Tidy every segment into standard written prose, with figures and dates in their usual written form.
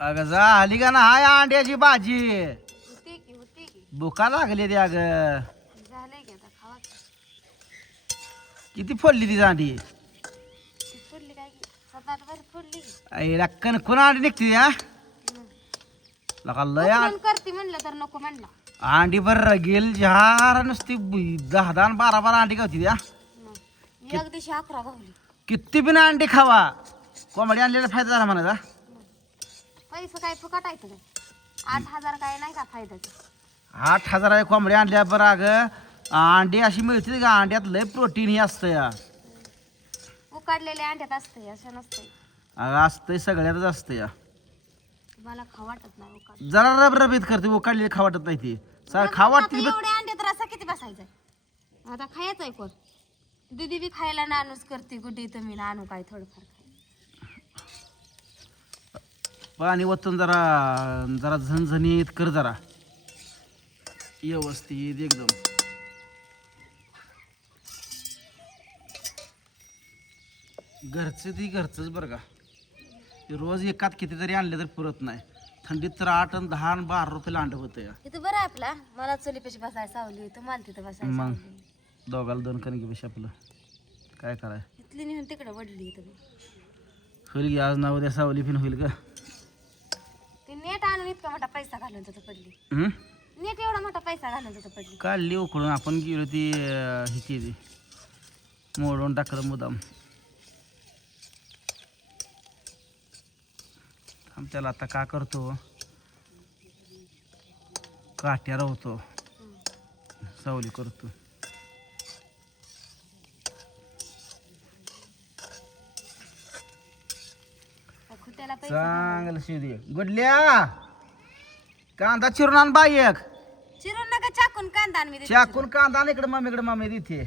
अगं झाली का ना हाय अंड्याची भाजी होती की भुका लागली ती अगं झालंय की आता खावा किती फोडली ती अंडी ती फोडली काय की 7-8 फोडली की आईला कणकून अंडी निघते हा लका लय उकळून करते म्हणलं तर नको म्हणला अंडी बरं गेल जहार नुसती 10-12 अंडी गावती त्या एक दिवशी 11 गावली किती बिना अंडी खावा कोंबडी आणलेला फायदा झाला म्हणायचा पैसे काय फुकटायचं काय 8,000 काय नाही का फायद्याचं 8,000 कोंबडी आणल्या बरं अगं अंडी अशी मिळते का अंड्यात लय प्रोटीन ही असतं या उकडलेले अंड्यात असते असं नसतंय अगं असतंय सगळ्यातच असतं या मला खाऊ वाटत नाही उकड जरा रबरबीत करते उकडलेली खा वाटत नाही ती खा वाटते एवढे अंड्यात रसा किती बसायचा आता खायचं आहे कोण दीदी बी खायला नानूच करते गुड्डी तुम्ही नानू काय थोडंफार पाणी वतून जरा जरा झणझणीत कर जरा व्यवस्थित एकदम घरचं ती घरचंच बरं का ते रोज एकात कितीतरी आणले तर पुरत नाही थंडीत तर 8 आणि 10 आणि 12 रुपयाला अंड होतं या इथं बरं आहे आपला मला चुलीपेशी बसायला सावली तुम्हाला तिथं बसायला मग सावली दोघाला 2 कणकी पैसे आपलं काय कराय इथली नेऊन तिकडे वडली इथं होईल की आज ना उद्या सावली फिन होईल का ते नेट आणून इतका मोठा पैसा घालून तिथं पडली हं? नेट एवढा मोठा पैसा घालून तिथं पडली काढली उकळून आपण गेलो ती हिची ती मोडून टाकलं मुदाम त्याला आता का करतो काट्या राहतो सावली करतो खुट्याला पैसा चांगलं शिदी गुडल्या कांदा चिरून आण बाई एक चिरून नका चाकून कांदा आणि मी देते चाकून कांदा आण इकडे मम्मी तिथे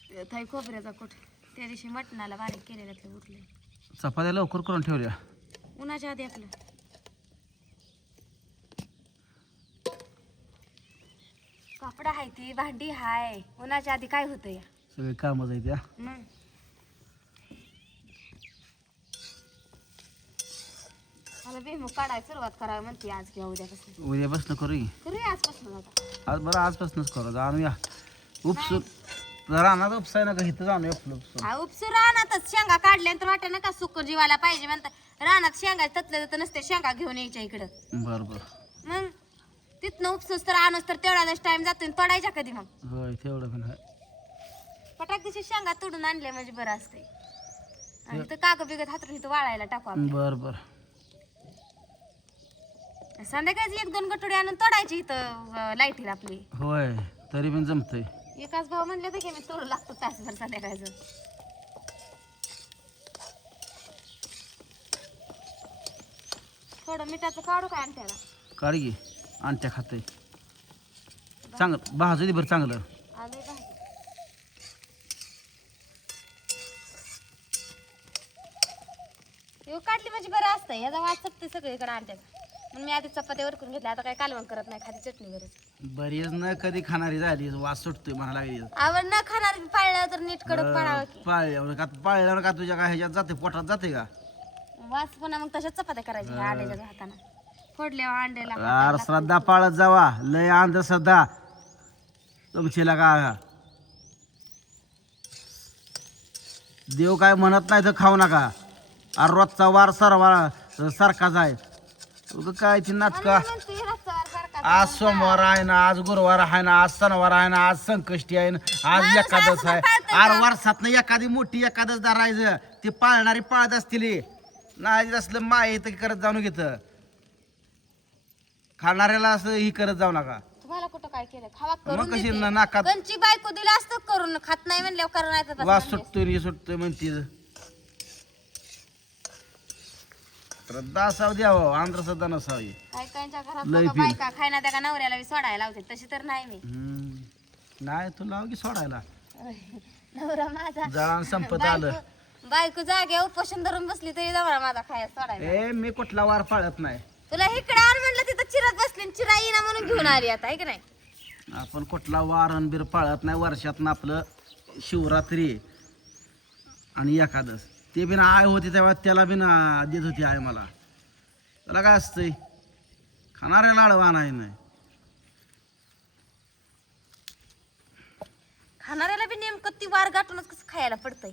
चिरून. थाई खोबऱ्याचा कोट त्या दिवशी मटणाला बारीक केलेल्यातलं उठले चपात्या लवकर करून ठेवल्या उन्हाच्या आधी आपलं कपडा हाय ती भांडी हाय उन्हाच्या आधी काय होतं या सगळे कामं जायच्या मग मला बेमूग काढायला सुरुवात करावी म्हणते आज किंवा उद्यापासून उद्यापासून करू की. करूया आजपासून आता आज बरं आजपासूनच करू आणूया उपसून रानात उपसाय ना का इथं जाणूया उपसून हा उपसू रानातच शेंगा काढल्यानंतर वाटत ना का सुकून जीवाला पाहिजे म्हणतात रानात शेंगा ततलं तर नसते शेंगा घेऊन यायच्या इकडं बरं बरं मग तिथनं उपसूस तर आणूस तर तेवढाच टाइम जातो आणि तोडायच्या कधी मग होय तेवढं पण आहे पटाक दिवशी शेंगा तोडून आणले म्हणजे बरं असते आणि तर कागद बिगत हातून इथं वाळायला टाकू आपण बरं बरं संध्याकाळी 1-2 गटोडी आणून तोडायची इथं लाईटीला आपली होय तरी पण जमतंय एकाच भाव म्हणले तर की मी तोडू लागतो तासभर संध्याकाळचं थोडं मिठाचं काढू काय आणत्याला काढ की आणत्या खातंय चांगलं भाजू दे बरं चांगलं आले भाजी हे काढली म्हणजे बरं असतं याचा वास सगते सगळीकडे आणत्याचा म्हणून मी आधी चपात्या वरकून घेतल्या आता काय कालवण करत नाही खाली चटणी करत बरीच न कधी खाणारी झाली वास सुटतोय म्हणा लागली आवड न खाणार पाळलं तर नीट कडक पाळावं की पाळल्यावर का तुझ्या काय ह्याच्यात जाते पोटात जाते का वास पुन्हा मग तशाच चपात्या करायच्या ह्या अंड्याच्या हाताने फोडल्यावर अंड्याला अरे श्रद्धा पाळत जावा लय अंधश्रद्धा तुमचीला का देव काय म्हणत नाही तर खाऊ नका अरे रोजचा वार सारखाच आहे उगाच काय ती नाटका म्हणते रस्त्यावर सारखा आज सोमवार आहे ना आज गुरुवार आहे ना आज शनिवार आहे ना आज संकष्टी आहे ना आज एकादश आहे अरे वर्षात एखादी मोठी एकादश धरायचं ती पाळणारी पाळत असतील नाही असलं माय तर करत जाऊन घेत खाणाऱ्याला असं ही करत जाऊ नका तुम्हाला कुठं काय केलं खावा मग करून कशी देते. नाकात कंची बायको दिला असतं करून खात नाही म्हणल्यावर करून नाही तर वास सुटतोय आणि हे सुटतोय म्हणते श्रद्धा असावं द्यावं अंधश्रद्धा नसावी काय कायच्या घरात लय बघा बिल. बायका खायना त्या नवऱ्याला बी सोडायला लावते तशी तर नाही मी नाही तू लाव की सोडायला नवरा माझा जळान संपत आलं बायको जागे उपोषण धरून बसली तरी नवरा माझा खायला सोडायला ए मी कुठला वार पाळत नाही तुला इकडे आण म्हणलं तिथं चिरत बसली आणि चिरा येईना म्हणून घेऊन आली आता आहे की नाही आपण कुठला वार अनबीर पाळत नाही वर्षात आपलं शिवरात्री आणि एकादश ते बिना आय होती तेव्हा त्याला बिना देत होती आय मला. त्याला काय असतंय खाणाऱ्या लाडवा नाही. खाणाऱ्याला बी नेमकं ती वार गाठूनच कसं खायला पडतंय.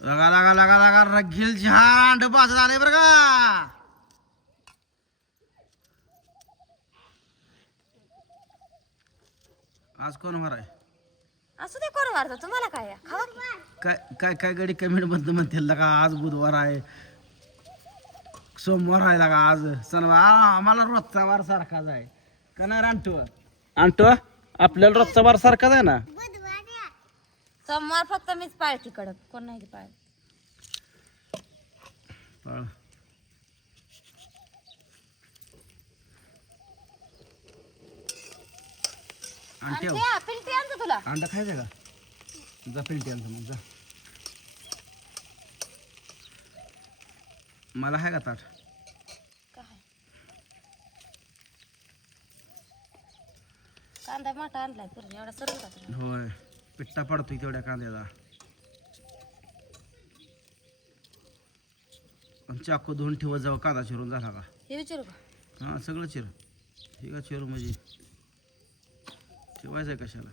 लगा लगा लगा लगा रगील झांड बाजत आले बरं का. आज कोण वार आहे? असू दे कोण वारतो तुम्हाला काय आहे? खावा की. काय काय काय गडी कमेंट मध्ये म्हणतील लगा आज बुधवार आहे, सोमवार आहे लगा, आज सणवार. आम्हाला रोजचा वार सारखाच आहे का नाही आणतो आणतो आपल्याला रोजचा वार सारखाच आहे ना. सोमवार फक्त मीच पाळते कडक, कोण नाही पाळ. पळ. आणते पिलटी आणतो तुला. अंडा खायचं का? जा पिलटी आणतो मग जा. मला आहे का ताट? काय कांदा मोठा आणलाय करून एवढा सरळ जातो. होय पिट्टा पडतोय तेवढ्या कांद्याला. चाकू धुवून ठेवत जाऊ कांदा चिरून झाला का? हे विचारू का? हां सगळं चिर. हे का चिरू म्हणजे ठेवायचं आहे कशाला?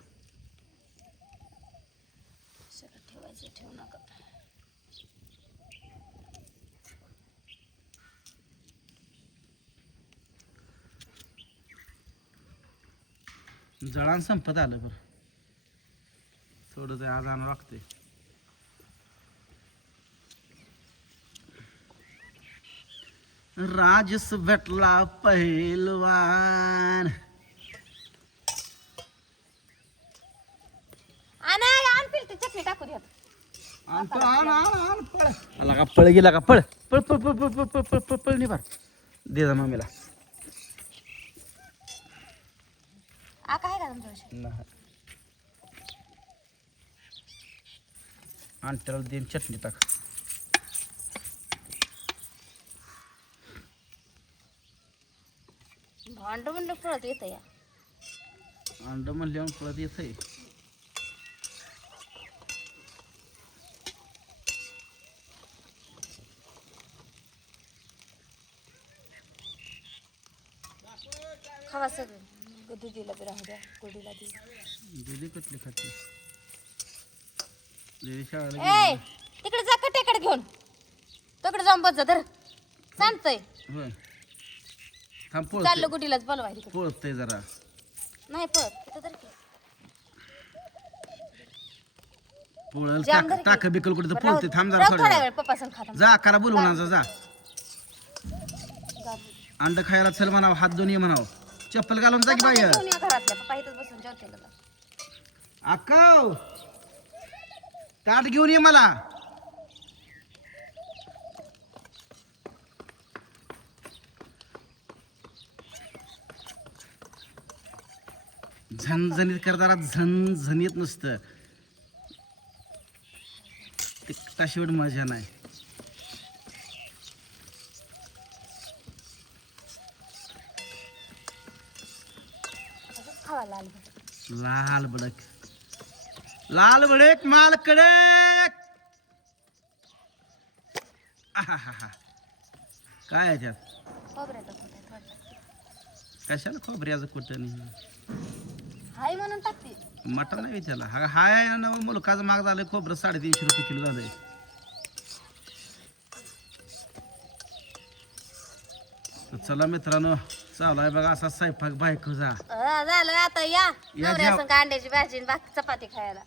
सगळं ठेवायचं ठेवू नका. जळान संपत आलं बरं. थोडं ते आज आणू लागते. राजस भेटला पहिलवान. आण पिलटी चटणी टाकू दे. आणतो आण आण आण पळ. आला का पळ गेला का? पळ पळ पळ पळ पळ पळ पळ पळ पळ निभार. दे जा मम्मीला. आका आहे का तुमच्यापाशी? नाही आण त्याला देन चटणी टाक. भांड म्हणलं पळत येतं या. अंड म्हणल्यावर पळत येतंय. खावा सगळं. दुधीला बी राहू द्या, गोडीला बी. गेली कटली खाती. गेली शाळेला ए तिकडे जा कटेकडे घेऊन. तिकडे जाऊन बस जा धर. सांगतोय गेली. होय थांब चाललं पळतंय गुडीलाच बोलवाय तिकडे. पळतंय जरा. नाही पळत तिथं तर की. पळल जाम धर की. टाक बिकल कुठे तर बरं, राहू पळतंय. दे. थांब जरा राहू थोड्या थोड्या वेळ. वेळ पप्पा संग खाता. जा करा बोलवून जा. जा जा. अंड खायला चल म्हणावं, हात दोन्ही म्हणावं. चप्पल घालून जा की पप्पा बाहेर. घेऊन या घरातल्या. पप्पा इथंच बसून जेवतेला जा. अक्काव ताट घेऊन ये मला. झणझणीत करताना झणझणीत नुसतं तिकटाशिवाय मजा नाही. असंच खावा लाल भडक. लाल भडक लाल भडक माल कडक. आहाहाहा. काय आहे त्यात? खोबऱ्याचा खोट आहे थोडा. कशाला खोबऱ्याचं कुठं नाही? हाय म्हणून टाकते. मटण नाही त्याला. हाय ना मुलकाचं महाग झालंय खोबरं. 350 रुपये किलो झालंय. तर चला मित्रांनो चालू आहे बघा असा स्वयंपाक बायकोचा. झालं आता या. या नवऱ्या जेव. संग अंड्याची भाजी आणि चपाती खायला.